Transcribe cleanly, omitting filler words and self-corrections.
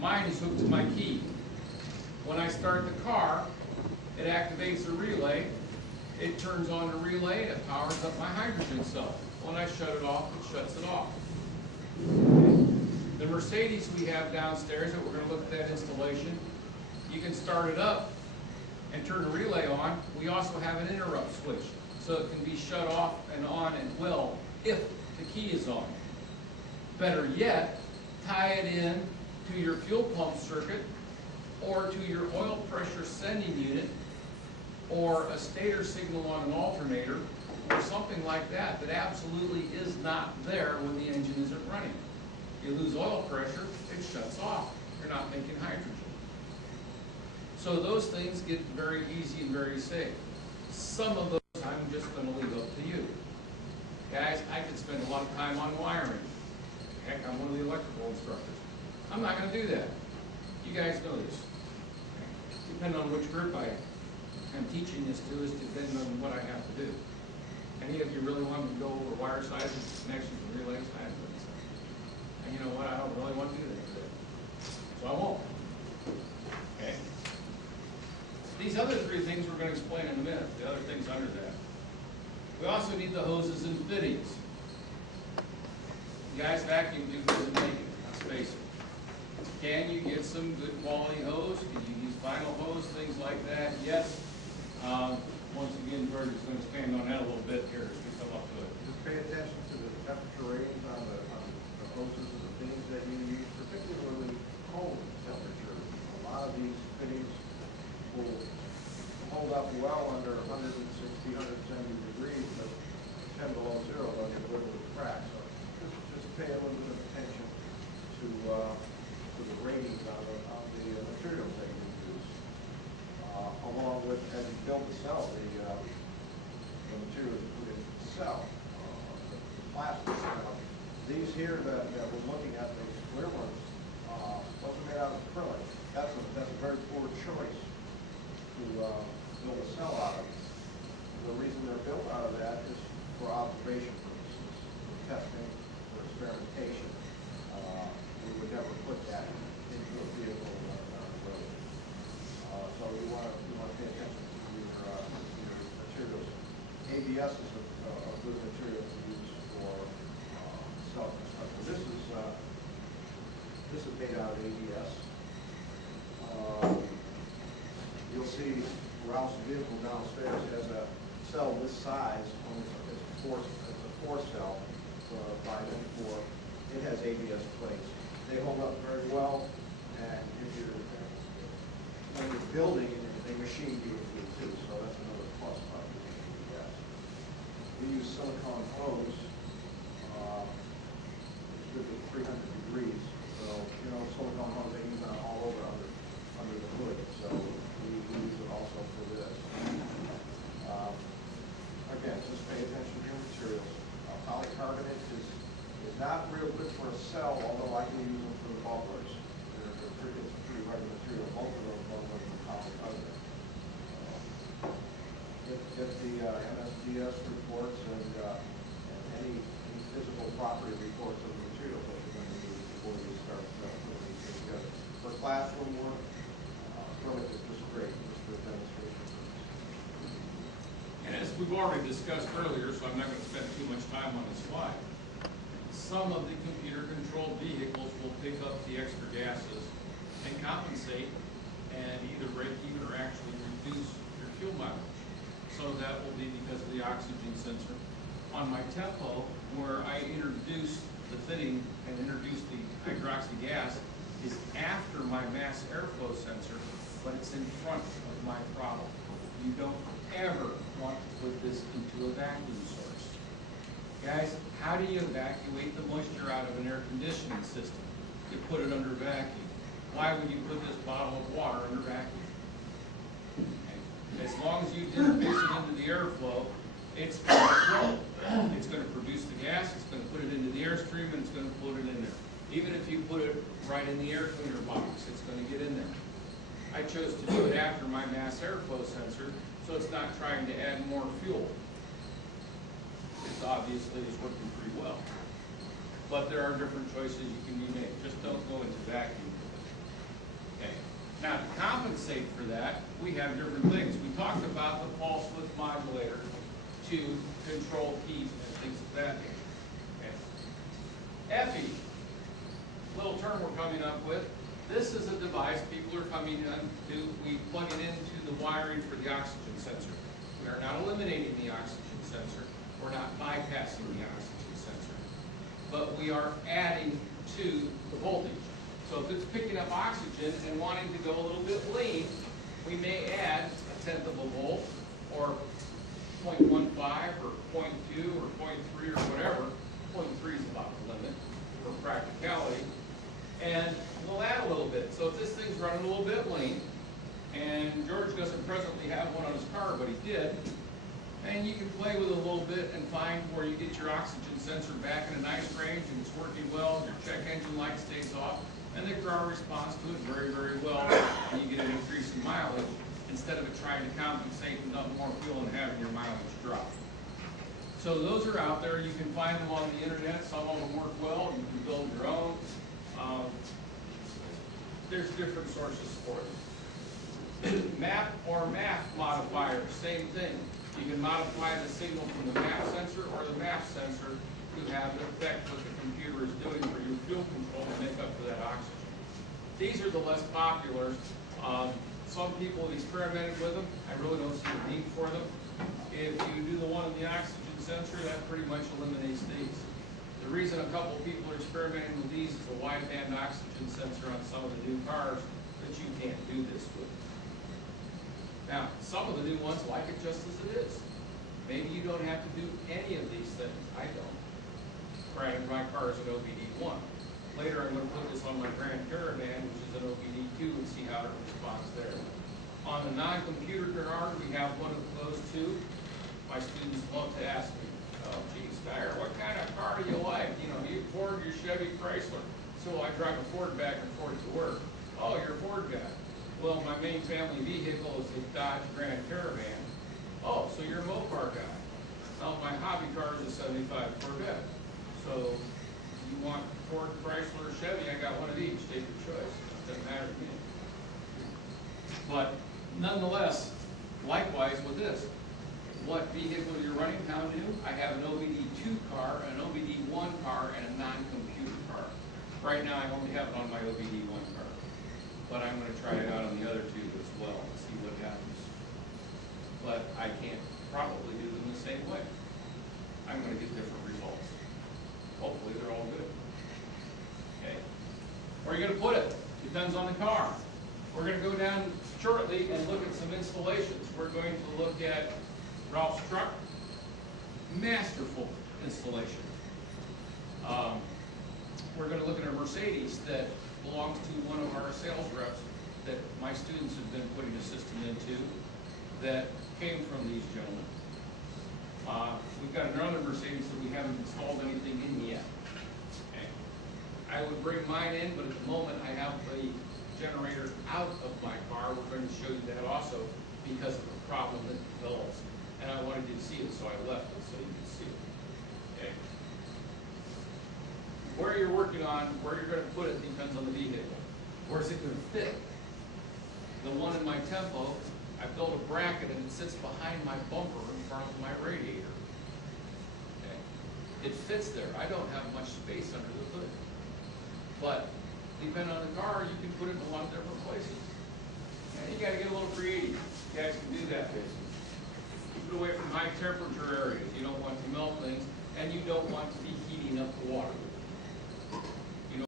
Mine is hooked to my key. When I start the car, it activates the relay. It turns on the relay and it powers up my hydrogen cell. When I shut it off, it shuts it off. The Mercedes we have downstairs that we're going to look at that installation, you can start it up and turn the relay on. We also have an interrupt switch, so it can be shut off and on at will if the key is on. Better yet, tie it in to your fuel pump circuit or to your oil pressure sending unit or a stator signal on an alternator or something like that that absolutely is not there when the engine isn't running. You lose oil pressure, it shuts off. You're not making hydrogen. So those things get very easy and very safe. Some of those I'm just going to leave up to you. Guys, I could spend a lot of time on wiring. Heck, I'm one of the electrical instructors. I'm not going to do that. You guys know this. Depending on which group I'm teaching this to is depending on what I have to do. Any of you really want me to go over wire sizes, connections, and relays? I have to. And you know what? I don't really want to do that today. So I won't. Okay? These other three things we're going to explain in a minute, the other things under that. We also need the hoses and fittings. You guys vacuum do good and make it, let's face it. Can you get some good quality hose? Can you use vinyl hose, things like that? Yes. Once again, George is going to expand on that a little bit here as we come up to it. Just pay attention to the temperature ratings on the hoses and the fittings that you use, particularly cold temperatures. A lot of these fittings will hold up well under 160, 170 degrees, but 10 below zero, they'll get a little bit of crack. So just pay a little bit of attention to the ratings on the materials that you use. Along with, as you build the cell, the materials you put in the cell, the plastics. These here that we're looking at, the clear ones, those are made out of acrylic. That's a very poor choice to build a cell out of. The reason they're built out of that is for observation purposes, for testing, for experimentation. We would never put that into a vehicle on the road. So we want to pay attention to your materials. ABS is a good material to use for cell construction. This is made out of ABS. You'll see Ralph's vehicle downstairs has a cell this size. It's a four cell by M4. It has ABS plates. They hold up very well, and when you're building, they machine beautifully too. So that's another plus part of ABS. We use silicone hose. It's good at 300 degrees. So silicone hose they use all over under the hood. So we use it also for this. Again, just pay attention to your materials. Polycarbonate is not real good for a cell, although I can use them for the bubblers. It's a pretty rugged material. Both of those bubblers are polycarbonate. Get the MSDS reports and any physical property reports of the materials that you're going to use before you start putting these things together. For classroom work, acrylic is just great, just for demonstration. And as we've already discussed earlier, so I'm not going to spend too much time on this slide, some of the computer-controlled vehicles will pick up the extra gases and compensate and either break even or actually reduce your fuel mileage. So that will be because of the oxygen sensor. On my Tempo, where I introduced the fitting and introduced the hydroxy gas, is after my mass airflow sensor, but it's in front of my throttle. You don't ever want to put this into a vacuum source. Guys, how do you evacuate the moisture out of an air conditioning system? You put it under vacuum. Why would you put this bottle of water under vacuum? Okay. As long as you introduce it into the airflow, it's going to flow. It's going to produce the gas, it's going to put it into the airstream, and it's going to float it in there. Even if you put it right in the air cleaner box, it's going to get in there. I chose to do it after my mass airflow sensor, so it's not trying to add more fuel. It obviously is working pretty well. But there are different choices you can be made. Just don't go into vacuum. Now, to compensate for that, we have different things. We talked about the pulse width modulator to control heat and things of that nature. Okay. FE, little term we're coming up with. This is a device people are coming in to, we plug it into the wiring for the oxygen sensor. We are not eliminating the oxygen sensor. We're not bypassing the oxygen sensor. But we are adding to the voltage. So if it's picking up oxygen and wanting to go a little bit lean, we may add 1/10 of a volt or 0.15 or 0.2 or 0.3 or whatever. 0.3 is about the limit for practicality. And we'll add a little bit. So if this thing's running a little bit lean, and George doesn't presently have one on his car, but he did, and you can play with it a little bit and find where you get your oxygen sensor back in a nice range and it's working well, your check engine light stays off, and the car responds to it very, very well, and you get an increase in mileage instead of it trying to compensate and dump more fuel and having your mileage drop. So those are out there. You can find them on the internet. Some of them work well. You can build your own. There's different sources for it. MAP or MAF modifier, same thing. You can modify the signal from the MAP sensor or the MAF sensor to have the effect what the computer is doing for your fuel control to make up for that oxygen. These are the less popular. Some people have experimented with them. I really don't see a need for them. If you do the one in the oxygen sensor, that pretty much eliminates these. The reason a couple of people are experimenting with these is a wideband oxygen sensor on some of the new cars that you can't do this with. Now, some of the new ones like it just as it is. Maybe you don't have to do any of these things. I don't. Granted, my car is an OBD1. Later, I'm going to put this on my Grand Caravan, which is an OBD2, and see how it responds there. On the non-computer card, we have one of those two. My students love to ask me, oh, gee, Styer, what kind of car do you like? You know, you Ford, your Chevy, Chrysler. So I drive a Ford back and forth to work. Oh, you're a Ford guy. Well, my main family vehicle is a Dodge Grand Caravan. Oh, so you're a Mopar guy. Well, my hobby car is a 75 Corvette. So you want Ford, Chrysler, or Chevy, I got one of each. Take your choice. Doesn't matter to me. But nonetheless, likewise with this. What vehicle you're running, how new? I have an OBD2 car, an OBD1 car, and a non-computer car. Right now, I only have it on my OBD1 car. But I'm going to try it out on the other two as well and see what happens. But I can't probably do them the same way. I'm going to get different results. Hopefully, they're all good. Okay. Where are you going to put it? Depends on the car. We're going to go down shortly and look at some installations. We're going to look at Ralph's truck, masterful installation. We're going to look at a Mercedes that belongs to one of our sales reps that my students have been putting a system into that came from these gentlemen. We've got another Mercedes that we haven't installed anything in yet. Okay. I would bring mine in, but at the moment I have the generator out of my car. We're going to show you that also because of the problem that develops. And I wanted you to see it, so I left it so you can see it. Okay. Where you're working on, where you're going to put it depends on the vehicle. Where's it going to fit? The one in my Tempo, I built a bracket and it sits behind my bumper in front of my radiator. Okay. It fits there. I don't have much space under the hood. But depending on the car, you can put it in a lot of different places. And you got to get a little creative. You guys can do that, basically. Keep it away from high temperature areas.